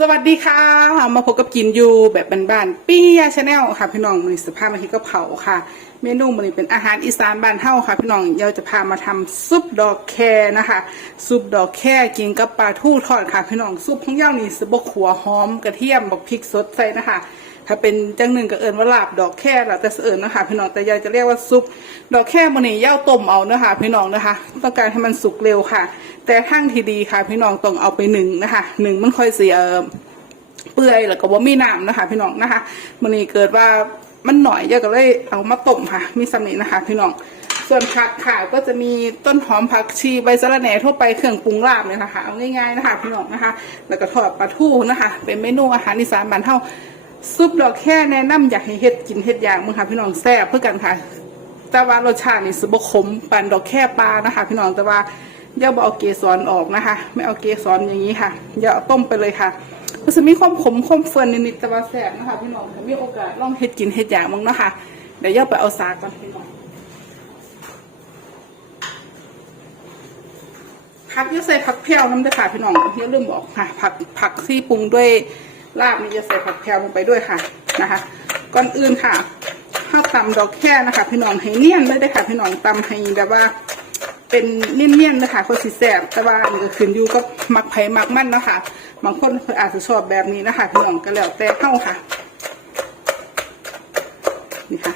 สวัสดีค่ะ มาพบกับกินอยู่แบบบ้านๆปี้ยาชาแนลค่ะพี่น้องมันสภาพมาที่กะเพราค่ะ เมนูมันนี้เป็นอาหารอีสานบ้านเฮาค่ะ พี่น้องเราจะพามาทำซุปดอกแคนะคะ ซุปดอกแคกินกับปลาทูทอดค่ะ พี่น้องซุปของเย่านี่สบกขัวหอมกระเทียมบักพริกสดใส่นะคะ ถ้าเป็นจังหนึ่งก็เอิญว่าลาบดอกแค่ละแต่เอิญนะคะพี่น้องแต่ยายจะเรียกว่าซุปดอกแค่มันนี่ย่าต้มเอาเนะคะพี่น้องนะคะ ต้องการให้มันสุกเร็วค่ะ แต่ทั้งที่ดีค่ะ พี่น้องต้องเอาไปหนึ่งนะคะหนึ่งมันค่อยเสียเปื่อยแล้วก็บ่มีน้ำนะคะ พี่น้องนะคะมันนี้เกิดว่ามันหน่อยเยอะก็เลยเอามาต้มค่ะ มีสำนีนะคะ พี่น้องส่วนผักค่ะก็จะมีต้นหอมผักชีใบสะระแหน่ทั่วไปเครื่องปรุงลาบเนี่ยนะคะเอาง่ายๆนะคะพี่น้องนะคะ แล้วก็ทอดปลาทูนะคะ เป็นเมนูอาหารอีสานบ้านเฮาซุปดอกแค่แนะนำอยากให้เฮ็ดกินเฮ็ดอย่างมึงค่ะพี่น้องแซ่บเพื่อกันค่ะแต่ว่ารสชาตินี่สิบขมปันดอกแค่ปลานะคะ พี่น้องแต่ว่า อย่าบเอาเกสรออกนะคะ ไม่เอาเกสรอย่างนี้ค่ะอย่าต้มไปเลยค่ะก็จะมีความขมความเฟื่อนนิดๆแต่ว่าแซ่บนะคะพี่น้องถ้ามีโอกาสลองเฮ็ดกินเฮ็ดอย่างมั้งเนาะคะเดี๋ยวย่าไปเอาสากก่อนพี่น้องผักอย่าใส่ผักแพรวน้ำด้ค่ะพี่น้องอย่าลืมบอกค่ะ ผักผักที่ปรุงด้วยลาบนี่จะใส่ผักแพรวลงไปด้วยค่ะนะคะ ก่อนอื่นค่ะข้าวตำดอกแค่นะคะ พี่น้องให้เนียนเลยได้ค่ะ พี่น้องตำให้แบบว่า เป็นเนียนๆนะคะคนสีแสบแต่ว่าอันนี้ก็ขึ้นอยู่กับมักไผ่มักมันนะคะบางคนอาจจะชอบแบบนี้นะคะพี่น้องก็แล้วแต่เข้าค่ะนี่ค่ะ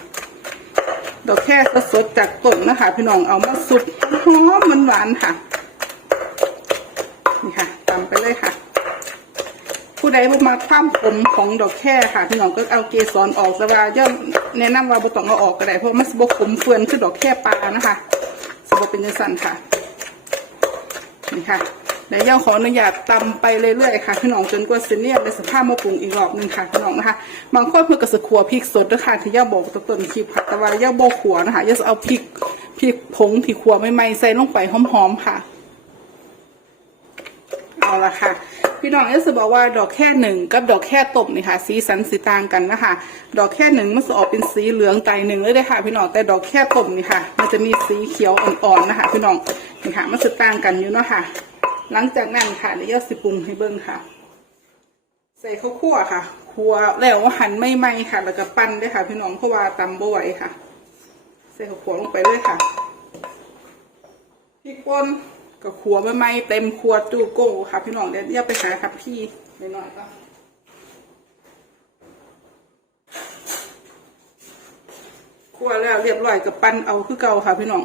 ดอกแค่สดจากต้นนะคะพี่น้องเอามาสุกหอมมันหวานค่ะนี่ค่ะตำไปเลยค่ะ ผู้ใดบ่มาความขมของดอกแค่ค่ะพี่น้องก็เอาเกสรออกแต่ว่าย่อมแนะนำว่าบ่ต้องเอาออกก็ได้เพราะมันสิบ่ขมเฟือนคือดอกแค่ปลานะคะ บ่เป็นจังสั่นค่ะนี่ค่ะเดี๋ยวย่าขออนุญาตตำไปเรื่อยๆค่ะพี่น้องจนกว่าสิเนี่ยในสภาพมาปรุงอีกรอบหนึ่งค่ะพี่น้องนะคะบางคนเพิ่นก็สิขัวพริกสดด้วยค่ะที่ย่าบอกต้นคลิปค่ะแต่ว่าย่าบ่ขัวนะคะย่าจะเอาพริกพริกผงที่ขัวใหม่ๆใส่ลงไปหอมๆค่ะ เอาละค่ะ พี่น้องเอสบอกว่าดอกแค่หนึ่งกับดอกแค่ตบนี่ค่ะ สีสันสีต่างกันนะคะ ดอกแค่หนึ่งมันจะออกเป็นสีเหลืองไตหนึ่งเลยได้ค่ะ พี่น้องแต่ดอกแค่ตบนี่ค่ะ มันจะมีสีเขียวอ่อนๆนะคะ พี่น้องนี่ค่ะ มันจะต่างกันอยู่เนาะค่ะ หลังจากนั้นค่ะเดี๋ยวจะสิปรุงให้เบิ้งค่ะ ใส่ข้าวคั่วค่ะคั่วแล้วหั่นไม่ไหมค่ะ แล้วก็ปั้นด้วยค่ะ พี่น้องเพราะว่าตำบ่ไหวค่ะ ใส่ข้าวคั่วลงไปเลยค่ะพริกป่น กับขัวไม่ไหมเต็มครัวจูโก้ค่ะพี่น้องเดี๋ยวเรียกไปหาครับพี่หน่อยๆก็ครัวแล้วเรียบร้อยกับปั้นเอาคือเก่าค่ะพี่น้อง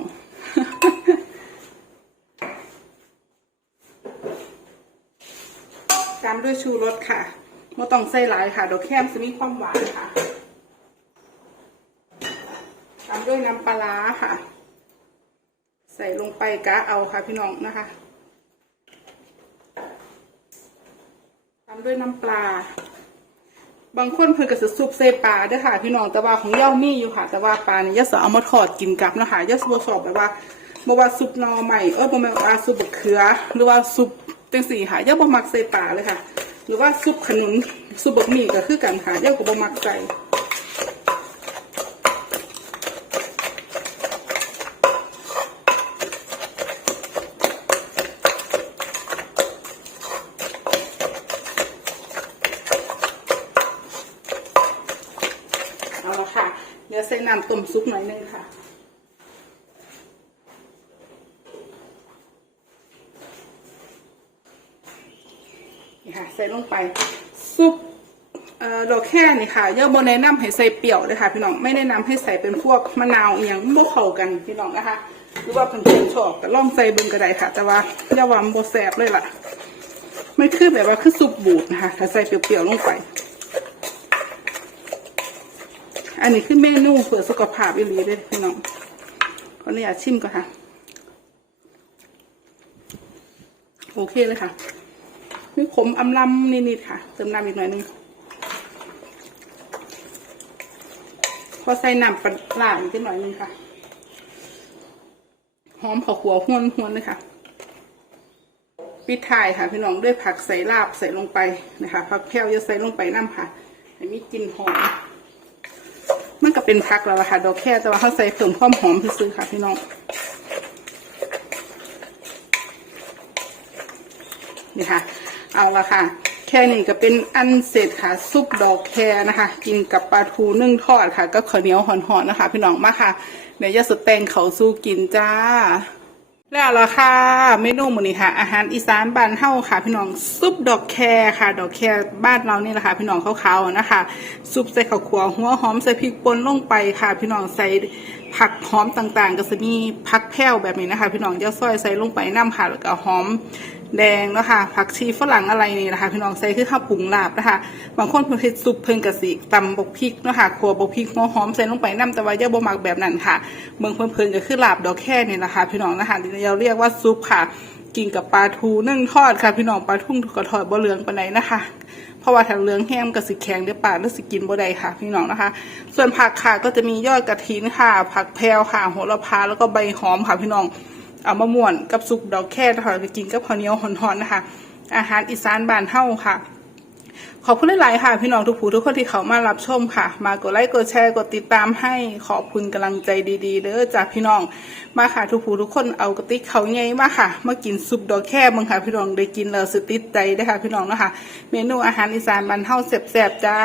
ตามด้วยชูรสค่ะไม่ต้องใส่หลายค่ะดอกแคมจะมีความหวานค่ะ ตามด้วยน้ำปลาค่ะ ใส่ลงไปกะเอาค่ะพี่น้องนะคะตามด้วยน้ำปลา บางคนเพิ่นก็จะซุปเซปลาด้วยค่ะ พี่น้องแต่ว่าของเย่ามีอยู่ค่ะ แต่ว่าปลาเนี่ยย่าสเอามาทอดกินกับนะคะย่าสบสอบแบบว่าบ่ว่าซุปนอใหม่เออบ่แม่นว่าซุปบักเขือ หรือว่าซุปจังสี่ค่ะย่าบ่มักใส่ปลาเลยค่ะ หรือว่าซุปขนุนซุปบักหมี่ก็คือกันค่ะย่าก็บ่มักใส่ เอาละค่ะ เดี๋ยวใส่น้ำต้มซุปหน่อยนึงค่ะ นี่ค่ะ ใส่ลงไปซุปเอ่อดอกแค่นี่ค่ะเยอะบนแนะนำให้ใส่เปรี้ยวเลยค่ะ พี่น้องไม่แนะนำให้ใส่เป็นพวกมะนาวเอียงบ่เข้ากันพี่น้องนะคะหรือว่าเพิ่นๆชอบก็ลองใส่เบิ่งก็ได้ค่ะ แต่ว่าอย่าว่ามันบ่แซ่บเลยล่ะ ไม่คือแบบว่าคือซุปบูดนะคะถ้าใส่เปรี้ยวๆลงไป อันนี้คือเมนูเพื่อสุขภาพอีหลีเลยพี่น้องขออนุญาตชิมก่อนค่ะ โอเคเลยค่ะมีขมอำลำนิดๆค่ะ เติมน้ำอีกหน่อยนึงพอใส่น้ำปลาอีกหน่อยนึงค่ะ หอมข้าวขัวห้วนห้วนเลยค่ะปิดท้ายค่ะพี่น้องด้วยผักใส่ลาบใส่ลงไปนะคะผักแพรวจะใส่ลงไปน้ำค่ะให้มีกลิ่นหอม มันก็เป็นพักแล้วล่ะค่ะ ดอกแค่แต่ว่าเขาใส่เพิ่มความหอมซื้อค่ะพี่น้องนี่ค่ะ เอาละค่ะ แค่นี้ก็เป็นอันเสร็จค่ะ ซุปดอกแคนะคะ กินกับปลาทูนึ่งทอดค่ะ ก็ข้าวเหนียวห่อนๆนะคะ พี่น้องมาค่ะ เดี๋ยวยาสดแตงเขาสู้กินจ้า แล้วล่ะค่ะเมนูมื้อนี้ค่ะ อาหารอีสานบ้านเฮาค่ะ พี่น้องซุปดอกแคค่ะ ดอกแคบ้านเรานี่แหละค่ะ พี่น้องขาวๆนะคะ ซุปใส่ข้าวขัวหัวหอมใส่พริกป่นลงไปค่ะ พี่น้องใส่ผักหอมต่างๆ ก็จะมีผักแพ้วแบบนี้นะคะ พี่น้องจะซอยใส่ลงไปน้ำค่ะแล้วก็หอม แดงเนาะคะผักชีฝรั่งอะไรนี่นะคะพี่น้องใส่คือข้าวปรุงลาบนะคะบางคนเพิ่นเฮ็ดซุปเพิ่นกะสิตำบกพริกเนาะค่ะขัวบกพริกหัวหอมใส่ลงไปน้ำแต่ว่าอย่าบ่มักแบบนั้นค่ะเมืองเพิ่นเพิ่นก็คือลาบดอกแค่นี่นะคะพี่น้องนะคะที่เราเรียกว่าซุปค่ะ กินกับปลาทูนึ่งทอดค่ะ พี่น้องปลาทุ่งก็ทอดบ่เหลืองปานใดนะคะเพราะว่าถ้าเหลืองแห้งก็สิแข็งเดี๋ยวปากแล้วสิกินบ่ได้ค่ะ พี่น้องนะคะ ส่วนผักค่ะก็จะมียอดกระถินค่ะ ผักแพรวค่ะโหระพาแล้วก็ใบหอมค่ะพี่น้อง เอามาม่วนกับซุปดอกแค่นะคะไปกินกับข้าวเหนียวห่อนๆนะคะ อาหารอีสานบ้านเฮาค่ะ ขอบคุณหลายๆค่ะ พี่น้องทุกผู้ทุกคนที่เขามารับชมค่ะ มากดไลค์กดแชร์กดติดตามให้ขอบคุณกำลังใจดีๆเด้อจากพี่น้องมาค่ะทุกผู้ทุกคนเอากระติกเขาใหญ่มาค่ะมากินซุปดอกแค่มึงค่ะ พี่น้องได้กินแล้วสติดใจได้ค่ะ พี่น้องนะคะเมนูอาหารอีสานบ้านเฮาแซ่บๆจ้า